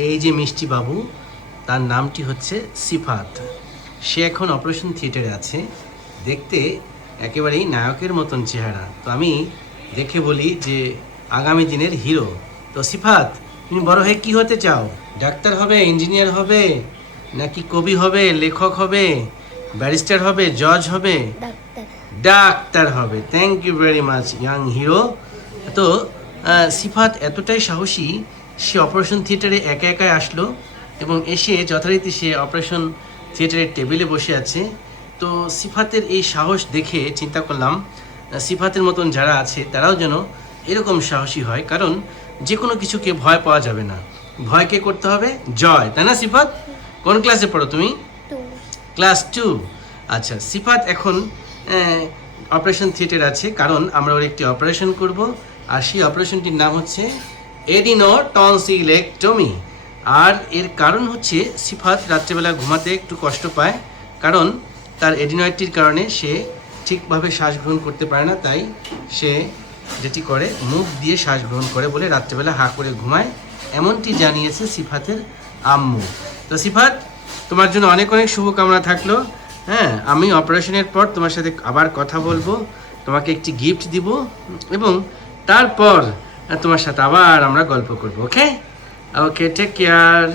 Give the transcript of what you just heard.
এই যে মিষ্টি বাবু, তার নামটি হচ্ছে সিফাত। সে এখন অপারেশন থিয়েটারে আছে। দেখতে একেবারেই নায়কের মতন চেহারা। তো আমি দেখে বলি যে আগামী দিনের হিরো। তো সিফাত, তুমি বড় হয়ে কি হতে চাও? ডাক্তার হবে, ইঞ্জিনিয়ার হবে, নাকি কবি হবে, লেখক হবে, ব্যারিস্টার হবে, জজ হবে? ডাক্তার। ডাক্তার হবে। Thank you very much young hero. তো সিফাত এতটাই সাহসী, সে অপারেশন থিয়েটারে একা একাই আসলো এবং এসে যথারীতি সে অপারেশন থিয়েটারের টেবিলে বসে আছে। তো সিফাতের এই সাহস দেখে চিন্তা করলাম সিফাতের মতন যারা আছে তারাও যেন এরকম সাহসী হয়, কারণ যে কোনো কিছুকে ভয় পাওয়া যাবে না, ভয়কে করতে হবে জয়, তাই না সিফাত? কোন ক্লাসে পড়ো তুমি? টু। ক্লাস 2। আচ্ছা, সিফাত এখন অপারেশন থিয়েটার আছে, কারণ আমরা ওর একটি অপারেশন করব, আর সেই অপারেশনটির নাম হচ্ছে এডিনো টনসিলেক্টমি। আর এর কারণ হচ্ছে সিফাত রাত্রেবেলা ঘুমাতে একটু কষ্ট পায়, কারণ তার এডিনয়েডটির কারণে সে ঠিকভাবে শ্বাস গ্রহণ করতে পারে না। তাই সে যেটি করে মুখ দিয়ে শ্বাস গ্রহণ করে বলে রাত্রেবেলা হাঁ করে ঘুমায়, এমনটি জানিয়েছে সিফাতের আম্মু। তো সিফাত, তোমার জন্য অনেক অনেক শুভকামনা থাকলো। হ্যাঁ, আমি অপারেশনের পর তোমার সাথে আবার কথা বলবো, তোমাকে একটি গিফট দিব এবং তারপর তোমার সাথে আবার আমরা গল্প করবো। ওকে ওকে, টেক কেয়ার।